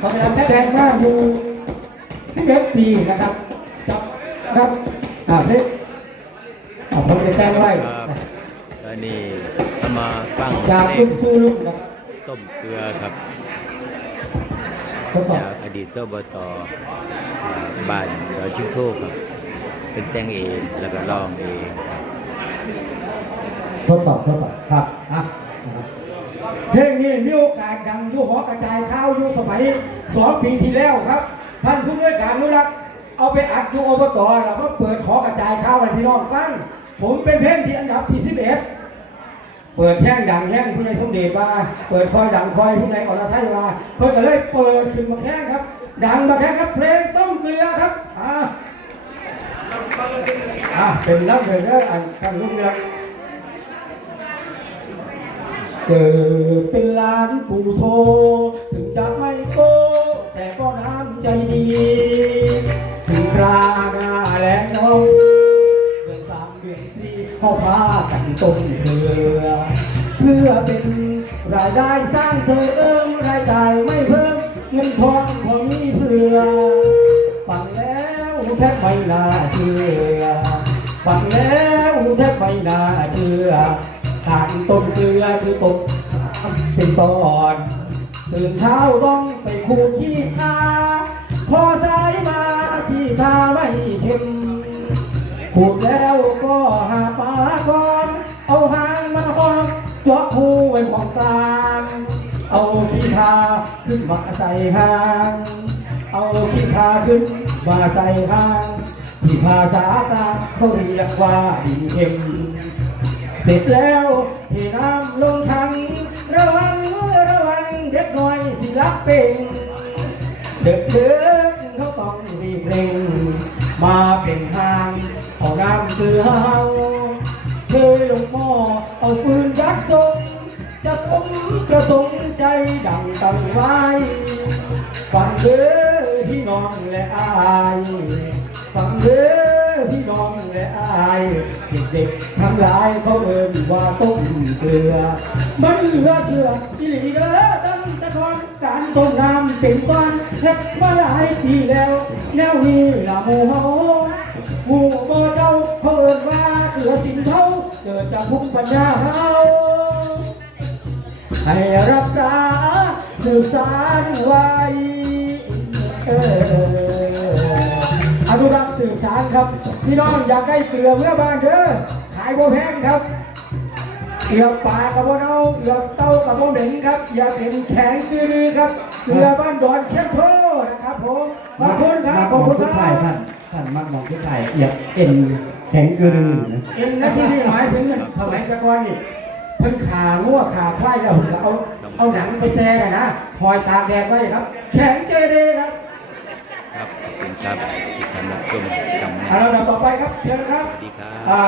เขากำลังแต่งมากอยู่11ปีนะครับครับครับอ่าเพชรอ่าผมจะแต่งไว้ครับแล้วนี่เอามาฟังจากเพลลุงงสู้ลุงนะครับต้มเกลือครับทดสอบจากอดีตสบตบ้านดอยชิงโทครับ เป็นแต่งเองแล้วก็ร้องเองครับทดสอบทดสอบครับอะนะครับ เพลงนี้มีโอกาสดังอยู่หอกระจายข่าวอยู่สมัยสองปีที่แล้วครับ ท่านผู้ด้วยการนุรักษ์เอาไปอัดอยู่อบตแล้วก็เปิดหอกระจายข่าวให้พี่น้องฟังผมเป็นเพลงที่อันดับที่11เปิดแห้งดังแห้งผู้ใหญ่สมเด็จมาเปิดคอยดังคอยผู้ใหญ่อรไทยมาเพื่อนก็เลยเปิดขึ้นมาแห้งครับ ดังมาแห้งครับ เพลงต้มเกลือครับอ่าอ่าเป็นน้ำเลยเด้ออันท่านลูกเรือ เกิดเป็นหลานปู่โท ถึงจะไม่โกแต่ก็น้ำใจดี ถึงคราหน้าแลงน้องเดือนสามเดือนสี่เข้าพากันต้นเรือเพื่อเป็นรายได้สร้างเสริมรายจ่ายไม่เพิ่มเงินทองพอมีเพื่อฟังแล้วแทบไม่น่าเชื่อฟังแล้วแทบไม่น่าเชื่อการต้นเกลือคือตก เป็นตอนตื่นเช้าต้องไปขูดขี้ตาพอสายมาขี้ตาไม่เข็มพูดแล้วก็หาปลาก่อนเอาหางมาห้องเจาะหูไว้ของกลางเอาขี้ทาขึ้นมาใส่หางเอาขี้ทาขึ้นมาใส่หางที่ภาษากลางเขาเรียกว่าดินเข็ม เสร็จแล้ว จักเป็นเด็กเด็กๆเขาต้องรีบเร่งมาเป็นทางเอาน้ำเกลือเฮาเทลงหม้อเอาฟืนยัดส่งจะสมกระสงใจดังตั้งไว้ฟังเด้อพี่น้องและอายฟังเด้อพี่น้องและอายเด็กๆทั้งหลายเขาเอ่นว่าต้มเกลือ มันเหลือเชื่อที่หลีเด้อ การต้มน้ำเป็นก้อนเฮ็ดมาหลายปีแล้ว แนวนี้ละหมูเฮาหมูบ่เจ้าเขาเอ่นว่าเกลือสินเทาเกิดจากภูมิปัญญาเฮาให้รักษาสืบสานไว้เอออนุรักษ์สืบสานครับ พี่น้องอยากได้เกลือเมื่อบ้านเด้อขายบ่แพงครับ เกลือปลากับบ่เน่าเกลือเต้ากับบ่เหม็นครับอย่าเป็นแข็งคือครับเกลือบ้านดอนเข้มโทนะครับผมขอบคุณครับขอบคุณคท่ารันบท่านท่านมักมองทุกท่ายเอียบเอ็นแข็งกระดือนะเอ็นนะที่นี่หมายถึงสมัยแตะก่อนนี่เพิ่นขางัวขาควายแล้วผมก็เอาเอาหนังไปแซ่น่ะนะพลอยตากแดดไว้ครับ แข็งเจเดครับครับขอบคุณครับที่ทำรับชมจำเอาลำดับต่อไปครับเชิญครับสวัสดีครับอ่า